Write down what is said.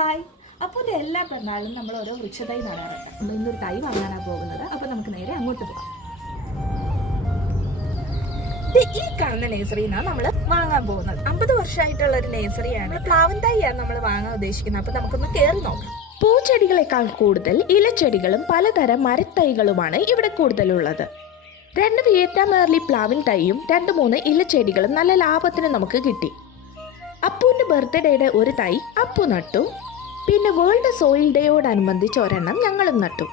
Hi. അപ്പോൾ എല്ലാ പെരുന്നാളിലും നമ്മൾ ഓരോ വൃക്ഷത്തൈ നടാറുണ്ട്. നമ്മൾ ഇന്നൊരു തൈ വാങ്ങാനാണ് പോകുന്നത്. അപ്പോൾ നമുക്ക് നേരെ അങ്ങോട്ട് പോകാം. ഈ കാണുന്ന നേഴ്സറിന്നാണ് നമ്മൾ വാങ്ങാൻ പോകുന്നത്. 50 വർഷമായിട്ടുള്ള ഒരു നേഴ്സറിയാണ്. പ്ലാവൻ തൈയാണ് നമ്മൾ വാങ്ങാൻ ഉദ്ദേശിക്കുന്നത്. അപ്പോൾ നമുക്കൊന്ന് കയറി നോക്കാം. പൂച്ചെടികളെക്കാൾ കൂടുതൽ ഇലച്ചെടികളും പലതരം മരത്തൈകളുമാണ് ഇവിടെ കൂടുതലുള്ളത്. 2 വിയറ്റ്നാം ഏർലി പ്ലാവിൻ തൈയും 2-3 ഇലച്ചെടികളും നല്ല ലാഭത്തിന് നമുക്ക് കിട്ടി. അപ്പുവിൻ്റെ ബർത്ത്ഡേയുടെ ഒരു തൈ അപ്പു നട്ടു. പിന്നെ വേൾഡ് സോയിൽ ഡേയോടനുബന്ധിച്ച് ഒരെണ്ണം ഞങ്ങളും നട്ടു.